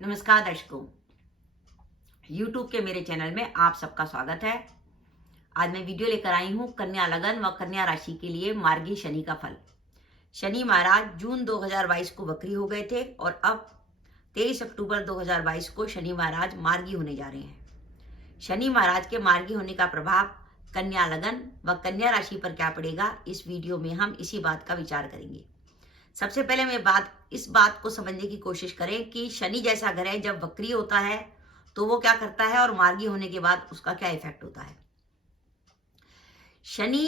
नमस्कार दर्शकों, YouTube के मेरे चैनल में आप सबका स्वागत है। आज मैं वीडियो लेकर आई हूँ कन्या लगन व कन्या राशि के लिए मार्गी शनि का फल। शनि महाराज जून 2022 को वक्री हो गए थे और अब 23 अक्टूबर 2022 को शनि महाराज मार्गी होने जा रहे हैं। शनि महाराज के मार्गी होने का प्रभाव कन्या लगन व कन्या राशि पर क्या पड़ेगा, इस वीडियो में हम इसी बात का विचार करेंगे। सबसे पहले इस बात को समझने की कोशिश करें कि शनि जैसा ग्रह जब वक्री होता है तो वो क्या करता है और मार्गी होने के बाद उसका क्या इफेक्ट होता है। शनि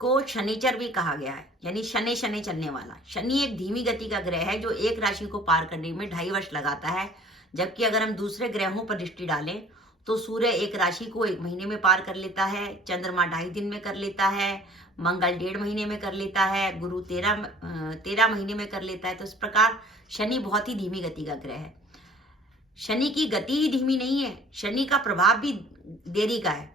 को शनिचर भी कहा गया है, यानी शनि शनि चलने वाला। शनि एक धीमी गति का ग्रह है जो एक राशि को पार करने में 2.5 वर्ष लगाता है, जबकि अगर हम दूसरे ग्रहों पर दृष्टि डालें तो सूर्य एक राशि को 1 महीने में पार कर लेता है, चंद्रमा 2.5 दिन में कर लेता है, मंगल 1.5 महीने में कर लेता है, गुरु 13 महीने में कर लेता है। तो इस प्रकार शनि बहुत ही धीमी गति का ग्रह है। शनि की गति ही धीमी नहीं है, शनि का प्रभाव भी देरी का है।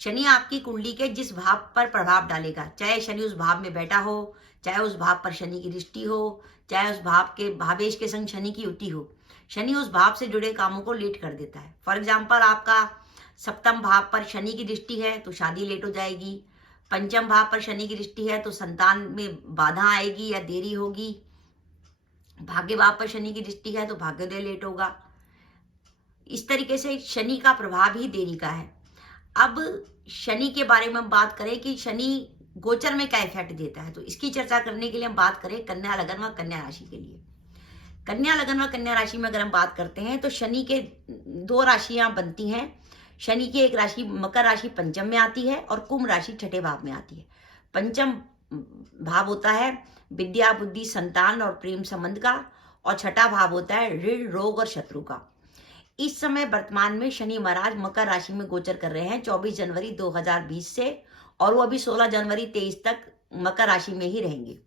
शनि आपकी कुंडली के जिस भाव पर प्रभाव डालेगा, चाहे शनि उस भाव में बैठा हो, चाहे उस भाव पर शनि की दृष्टि हो, चाहे उस भाव के भावेश के संग शनि की युति हो, शनि उस भाव से जुड़े कामों को लेट कर देता है। फॉर एग्जाम्पल, आपका सप्तम भाव पर शनि की दृष्टि है तो शादी लेट हो जाएगी। पंचम भाव पर शनि की दृष्टि है तो संतान में बाधा आएगी या देरी होगी। भाग्य भाव पर शनि की दृष्टि है तो भाग्योदय लेट होगा। इस तरीके से शनि का प्रभाव ही देरी का है। अब शनि के बारे में हम बात करें कि शनि गोचर में क्या इफेक्ट देता है, तो इसकी चर्चा करने के लिए हम बात करें कन्या लगन व कन्या राशि के लिए। कन्या लगन व कन्या राशि में अगर हम बात करते हैं तो शनि के 2 राशियां बनती हैं। शनि की एक राशि मकर राशि पंचम में आती है और कुंभ राशि छठे भाव में आती है। पंचम भाव होता है विद्या बुद्धि संतान और प्रेम संबंध का, और छठा भाव होता है ऋण रोग और शत्रु का। इस समय वर्तमान में शनि महाराज मकर राशि में गोचर कर रहे हैं 24 जनवरी 2020 से, और वो अभी 16 जनवरी 23 तक मकर राशि में ही रहेंगे।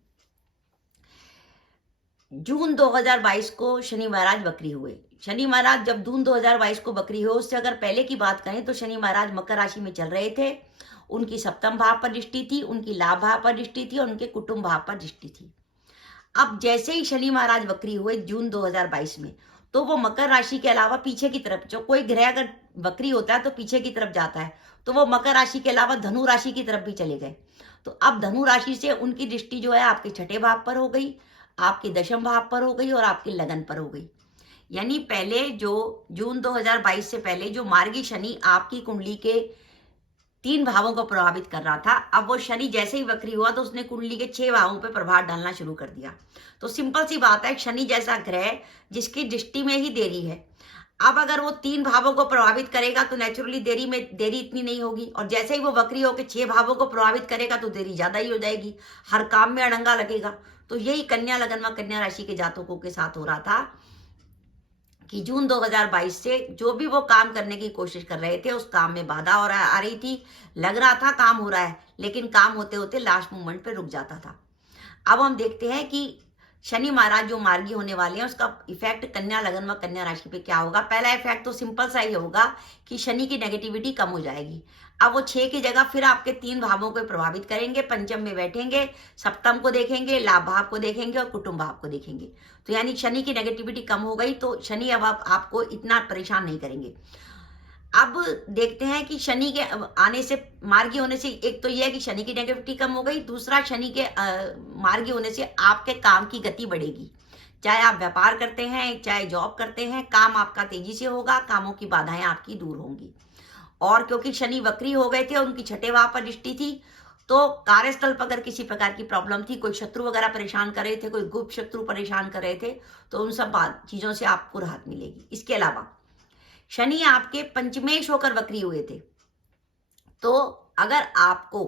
जून 2022 को शनि महाराज वक्री हुए। शनि महाराज जब जून 2022 को वक्री हुए, उससे अगर पहले की बात करें तो शनि महाराज मकर राशि में चल रहे थे। उनकी सप्तम भाव पर दृष्टि थी, उनकी लाभ भाव पर दृष्टि थी और उनके कुटुंब भाव पर दृष्टि थी। अब जैसे ही शनि महाराज वक्री हुए जून 2022 में, तो वो मकर राशि के अलावा पीछे की तरफ, जो कोई ग्रह अगर वक्री होता है तो पीछे की तरफ जाता है, तो वो मकर राशि के अलावा धनु राशि की तरफ भी चले गए। तो अब धनु राशि से उनकी दृष्टि जो है आपके छठे भाव पर हो गई, आपके दशम भाव पर हो गई और आपके लगन पर हो गई। यानी पहले जो जून 2022 से पहले जो मार्गी शनि आपकी कुंडली के 3 भावों को प्रभावित कर रहा था, अब वो शनि जैसे ही वक्री हुआ तो उसने कुंडली के 6 भावों पर प्रभाव डालना शुरू कर दिया। तो सिंपल सी बात है, शनि जैसा ग्रह जिसकी दृष्टि में ही देरी है, अब अगर वो 3 भावों को प्रभावित करेगा तो नेचुरली देरी इतनी नहीं होगी, और जैसे ही वो वक्री होकर 6 भावों को प्रभावित करेगा तो देरी ज्यादा ही हो जाएगी, हर काम में अड़ंगा लगेगा। तो यही कन्या लगन व कन्या राशि के जातकों के साथ हो रहा था कि जून 2022 से जो भी वो काम करने की कोशिश कर रहे थे उस काम में बाधा आ रही थी। लग रहा था काम हो रहा है, लेकिन काम होते होते लास्ट मोमेंट पे रुक जाता था। अब हम देखते हैं कि शनि महाराज जो मार्गी होने वाले हैं उसका इफेक्ट कन्या लगन व कन्या राशि पे क्या होगा। पहला इफेक्ट तो सिंपल सा ही होगा कि शनि की नेगेटिविटी कम हो जाएगी। अब वो 6 की जगह फिर आपके 3 भावों को प्रभावित करेंगे, पंचम में बैठेंगे, सप्तम को देखेंगे, लाभ भाव को देखेंगे और कुटुंब भाव को देखेंगे। तो यानी शनि की नेगेटिविटी कम हो गई, तो शनि अब आपको इतना परेशान नहीं करेंगे। अब देखते हैं कि शनि के आने से, मार्गी होने से, एक तो यह है कि शनि की नेगेटिविटी कम हो गई, दूसरा शनि के मार्गी होने से आपके काम की गति बढ़ेगी। चाहे आप व्यापार करते हैं, चाहे जॉब करते हैं, काम आपका तेजी से होगा, कामों की बाधाएं आपकी दूर होंगी। और क्योंकि शनि वक्री हो गए थे, उनकी छठे भाव पर दृष्टि थी, तो कार्यस्थल पर अगर किसी प्रकार की प्रॉब्लम थी, कोई शत्रु वगैरह परेशान कर रहे थे, कोई गुप्त शत्रु परेशान कर रहे थे, तो उन सब चीजों से आपको राहत मिलेगी। इसके अलावा शनि आपके पंचमेश होकर वक्री हुए थे, तो अगर आपको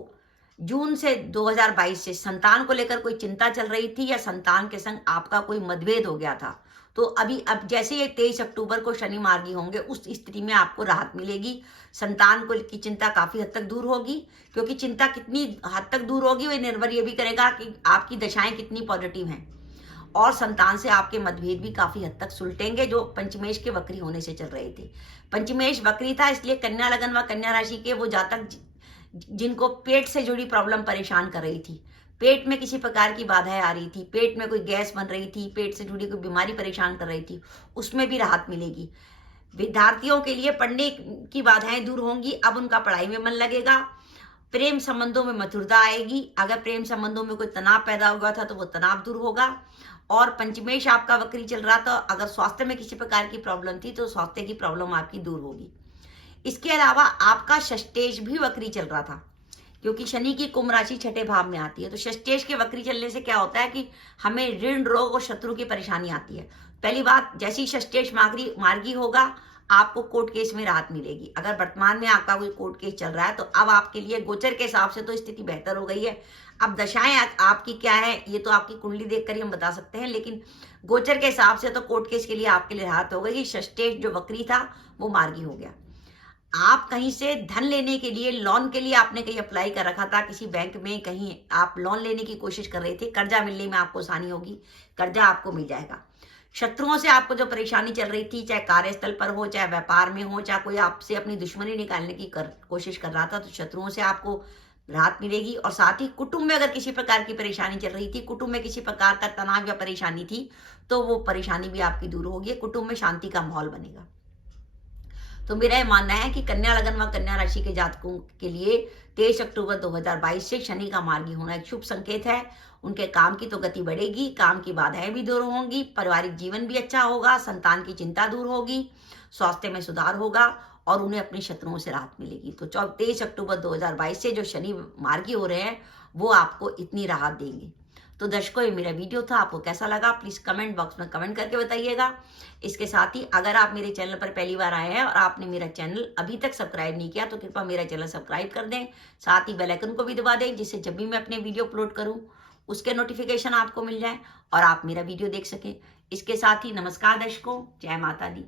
जून से 2022 से संतान को लेकर कोई चिंता चल रही थी या संतान के संग आपका कोई मतभेद हो गया था, तो अब जैसे ये 23 अक्टूबर को शनि मार्गी होंगे, उस स्थिति में आपको राहत मिलेगी। संतान को की चिंता काफी हद तक दूर होगी, क्योंकि चिंता कितनी हद तक दूर होगी वह निर्भर ये भी करेगा कि आपकी दशाएं कितनी पॉजिटिव हैं, और संतान से आपके मतभेद भी काफी हद तक सुलटेंगे जो पंचमेश के वक्री होने से चल रहे थे। पंचमेश वक्री था, इसलिए कन्या लगन व कन्या राशि के वो जातक जिनको पेट से जुड़ी प्रॉब्लम परेशान कर रही थी, पेट में किसी प्रकार की बाधाएं आ रही थी, पेट में कोई गैस बन रही थी, पेट से जुड़ी कोई बीमारी परेशान कर रही थी, उसमें भी राहत मिलेगी। विद्यार्थियों के लिए पढ़ने की बाधाएं दूर होंगी, अब उनका पढ़ाई में मन लगेगा। प्रेम संबंधों में मधुरता आएगी, अगर प्रेम संबंधों में कोई तनाव पैदा हुआ था तो वो तनाव दूर होगा। और पंचमेश आपका वक्री चल रहा था, अगर स्वास्थ्य में किसी प्रकार की प्रॉब्लम थी तो स्वास्थ्य की प्रॉब्लम आपकी दूर होगी। इसके अलावा आपका षष्टेश भी वक्री चल रहा था, क्योंकि शनि की कुंभ राशि छठे भाव में आती है। तो षष्टेश के वक्री चलने से क्या होता है कि हमें ऋण, रोग और शत्रु की परेशानी आती है। पहली बात, जैसी षष्टेश मार्गी होगा आपको कोर्ट केस में राहत मिलेगी। अगर वर्तमान में आपका कोई कोर्ट केस चल रहा है तो अब आपके लिए गोचर के हिसाब से तो स्थिति बेहतर हो गई है। अब दशाएं आपकी क्या है ये तो आपकी कुंडली देखकर ही हम बता सकते हैं, लेकिन गोचर के हिसाब से तो कोर्ट केस के लिए आपके लिए राहत हो गई। षष्टेश जो वक्री था वो मार्गी हो गया। आप कहीं से धन लेने के लिए, लोन के लिए आपने कहीं अप्लाई कर रखा था किसी बैंक में, कहीं आप लोन लेने की कोशिश कर रहे थे, कर्जा मिलने में आपको आसानी होगी, कर्जा आपको मिल जाएगा। शत्रुओं से आपको जो परेशानी चल रही थी, चाहे कार्यस्थल पर हो, चाहे व्यापार में हो, चाहे कोई आपसे अपनी दुश्मनी निकालने की कोशिश कर रहा था, तो शत्रुओं से आपको राहत मिलेगी। और साथ ही कुटुंब में अगर किसी प्रकार की परेशानी चल रही थी, कुटुंब में किसी प्रकार का तनाव या परेशानी थी, तो वो परेशानी भी आपकी दूर होगी, कुटुंब में शांति का माहौल बनेगा। तो मेरा यह मानना है कि कन्या लगन व कन्या राशि के जातकों के लिए 23 अक्टूबर 2022 से शनि का मार्गी होना एक शुभ संकेत है। उनके काम की तो गति बढ़ेगी, काम की बाधाएं भी दूर होंगी, पारिवारिक जीवन भी अच्छा होगा, संतान की चिंता दूर होगी, स्वास्थ्य में सुधार होगा और उन्हें अपने शत्रुओं से राहत मिलेगी। तो 23 अक्टूबर 2022 से जो शनि मार्गी हो रहे हैं वो आपको इतनी राहत देंगे। तो दर्शकों, ये मेरा वीडियो था, आपको कैसा लगा प्लीज कमेंट बॉक्स में कमेंट करके बताइएगा। इसके साथ ही अगर आप मेरे चैनल पर पहली बार आए हैं और आपने मेरा चैनल अभी तक सब्सक्राइब नहीं किया तो कृपया मेरा चैनल सब्सक्राइब कर दें, साथ ही बेल आइकन को भी दबा दें, जिससे जब भी मैं अपने वीडियो अपलोड करूं उसके नोटिफिकेशन आपको मिल जाए और आप मेरा वीडियो देख सकें। इसके साथ ही नमस्कार दर्शकों, जय माता दी।